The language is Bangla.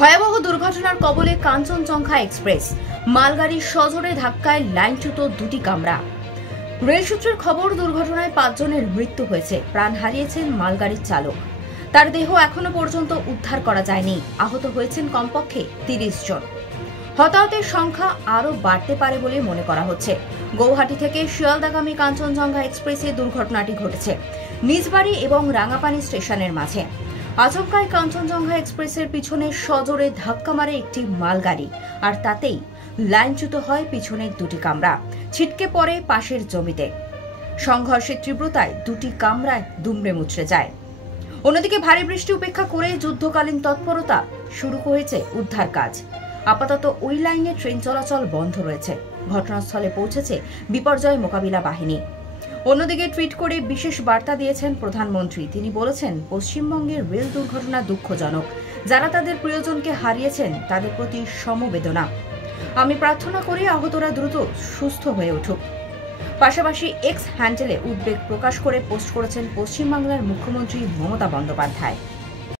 ভয়াবহ দুর্ঘটনার কবলে কাঞ্চনজঙ্ঘা এক্সপ্রেস। মালগাড়ির সজোরে ধাক্কায় লাইনচ্যুত দুটি কামরা। রেল সূত্রের খবর, দুর্ঘটনায় 5 জনের মৃত্যু হয়েছে। প্রাণ হারিয়েছেন মালগাড়ির চালক। তার দেহ এখনো পর্যন্ত উদ্ধার করা যায়নি। আহত হয়েছেন কমপক্ষে 30 জন। হতাহতের সংখ্যা আরও বাড়তে পারে বলে মনে করা হচ্ছে। গৌহাটি থেকে শিয়ালদাগামী কাঞ্চনজঙ্ঘা এক্সপ্রেসে দুর্ঘটনাটি ঘটেছে নিজবাড়ি এবং রাঙাপানি স্টেশনের মাঝে। আচমকায় কাঞ্চনজঙ্ঘা এক্সপ্রেসের পিছনে সজোরে ধাক্কা মারে একটি মালগাড়ি, আর তাতেই লাইনচ্যুত হয় পিছনের দুটি কামরা, ছিটকে পড়ে পাশের জমিতে। সংঘর্ষের তীব্রতায় দুটি কামরায় দুমড়ে মুচড়ে যায়। অন্যদিকে ভারী বৃষ্টি উপেক্ষা করে যুদ্ধকালীন তৎপরতা শুরু হয়েছে উদ্ধার কাজ। আপাতত ওই লাইনে ট্রেন চলাচল বন্ধ রয়েছে। ঘটনাস্থলে পৌঁছেছে বিপর্যয় মোকাবিলা বাহিনী। অন্যদিকে টুইট করে বিশেষ বার্তা দিয়েছেন প্রধানমন্ত্রী। তিনি বলেছেন, পশ্চিমবঙ্গের রেল দুর্ঘটনা দুঃখজনক। যারা তাদের প্রিয়জনকে হারিয়েছেন তাদের প্রতি সমবেদনা। আমি প্রার্থনা করি আহতরা দ্রুত সুস্থ হয়ে উঠুক। পাশাপাশি এক্স হ্যান্ডেলে উদ্বেগ প্রকাশ করে পোস্ট করেছেন পশ্চিমবাংলার মুখ্যমন্ত্রী মমতা বন্দ্যোপাধ্যায়।